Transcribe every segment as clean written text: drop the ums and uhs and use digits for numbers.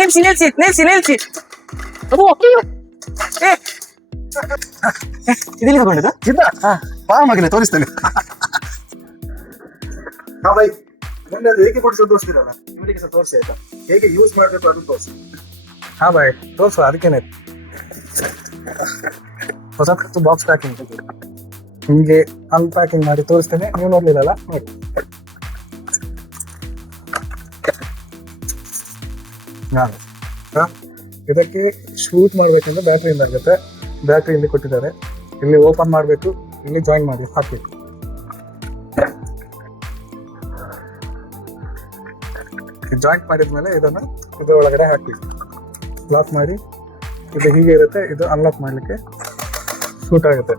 ನಿಲ್ಸಿ ಅದು ಇದೆಲ್ಲಿ ತಗೊಂಡಿದ್ದ ಸಿದ್ಧ ಬಾ ಮಗನೇ ತೋರಿಸ್ತೇನೆ. ಹಾ ಬೈ, ಮೊನ್ನೆ ಅದು ಹೇಗೆ ಕೊಡಿಸೋದು ತೋರಿಸ್ತೀರಲ್ಲ, ಇವರಿಗೆ ಸಹ ತೋರಿಸಿ ಆಯ್ತಾ, ಹೇಗೆ ಯೂಸ್ ಮಾಡಬೇಕು ಅದು ತೋರಿಸಿ. ಹಾ ಬಾಯ್ ತೋರ್ಸು, ಅದಕ್ಕೇನೆ ಹೊಸ ಬಾಕ್ಸ್ ಪ್ಯಾಕಿಂಗ್ ನಿಮ್ಗೆ ಅನ್ಪ್ಯಾಕಿಂಗ್ ಮಾಡಿ ತೋರಿಸ್ತೇನೆ. ನೀವು ನೋಡ್ಲಿಲ್ಲಲ್ಲ, ನೋಡಿ. ಇದಕ್ಕೆ ಶೂಟ್ ಮಾಡ್ಬೇಕಂದ್ರೆ ಬ್ಯಾಟ್ರಿ ಆಗುತ್ತೆ. ಬ್ಯಾಟ್ರಿ ಇಲ್ಲಿ ಕೊಟ್ಟಿದ್ದಾರೆ, ಇಲ್ಲಿ ಓಪನ್ ಮಾಡಬೇಕು, ಇಲ್ಲಿ ಜಾಯಿನ್ ಮಾಡಿ ಹಾಕ್ಬೇಕು. ಜಾಯಿಂಟ್ ಮಾಡಿದ್ಮೇಲೆ ಇದನ್ನು ಇದರ ಒಳಗಡೆ ಹಾಕ್ಬೇಕು, ಲಾಕ್ ಮಾಡಿ. ಇದು ಹೀಗೆ ಇರುತ್ತೆ, ಇದು ಅನ್ಲಾಕ್ ಮಾಡಲಿಕ್ಕೆ ಶೂಟ್ ಆಗುತ್ತೆ.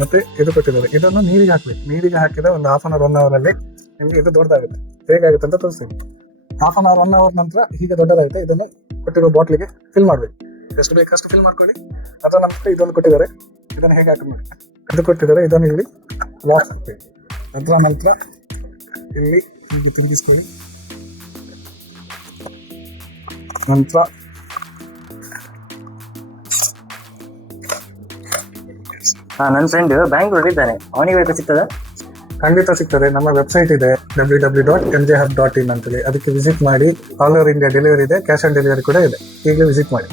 ಮತ್ತೆ ಇದು ಕೊಟ್ಟಿದ್ದಾರೆ, ಇದನ್ನು ನೀರಿಗೆ ಹಾಕ್ಬೇಕು. ನೀರಿಗೆ ಹಾಕಿದ ಒಂದು 1/2 hour 1 hour ಅಲ್ಲಿ ನಿಮಗೆ ಇದು ದೊಡ್ಡದಾಗುತ್ತೆ. ಹೇಗಾಗುತ್ತೆ ಅಂತ ತೋರಿಸ್ತೀನಿ. 1/2 hour 1 hour ನಂತರ ಹೀಗೆ ದೊಡ್ಡದಾಗುತ್ತೆ. ಇದನ್ನು ಕೊಟ್ಟಿರೋ ಬಾಟ್ಲಿಗೆ ಫಿಲ್ ಮಾಡಬೇಕು. ಎಷ್ಟು ಬೇಕಷ್ಟು ಫಿಲ್ ಮಾಡ್ಕೊಳ್ಳಿ. ಅದರ ನಂತರ ಇದನ್ನು ಕೊಟ್ಟಿದ್ದಾರೆ, ಇದನ್ನು ಹೇಗೆ ಹಾಕಬೇಕು. ಇದು ಕೊಟ್ಟಿದ್ದಾರೆ, ಇದನ್ನು ಇಲ್ಲಿ ಲಾಕ್ ಹಾಕಬೇಕು. ಅದರ ನಂತರ ಇಲ್ಲಿ ಹೀಗೆ ತಿರುಗಿಸ್ಕೊಳ್ಳಿ. ನಂತರ ನನ್ನ ಫ್ರೆಂಡ್ ಬ್ಯಾಂಗ್ಳೂರ್ ಇದ್ದಾನೆ, ಅವನಿಗೆ ಬೇಕು ಸಿಗ್ತದ? ಖಂಡಿತ ಸಿಗ್ತದೆ. ನಮ್ಮ ವೆಬ್ಸೈಟ್ ಇದೆ www.mjhub.in ಅಂತೇಳಿ. ಅದಕ್ಕೆ ವಿಸಿಟ್ ಮಾಡಿ. ಆಲ್ ಓವರ್ ಇಂಡಿಯಾ ಡೆಲಿವರಿ ಇದೆ, ಕ್ಯಾಶ್ ಆನ್ ಡೆಲಿವರಿ ಕೂಡ ಇದೆ. ಈಗಲೇ ವಿಸಿಟ್ ಮಾಡಿ.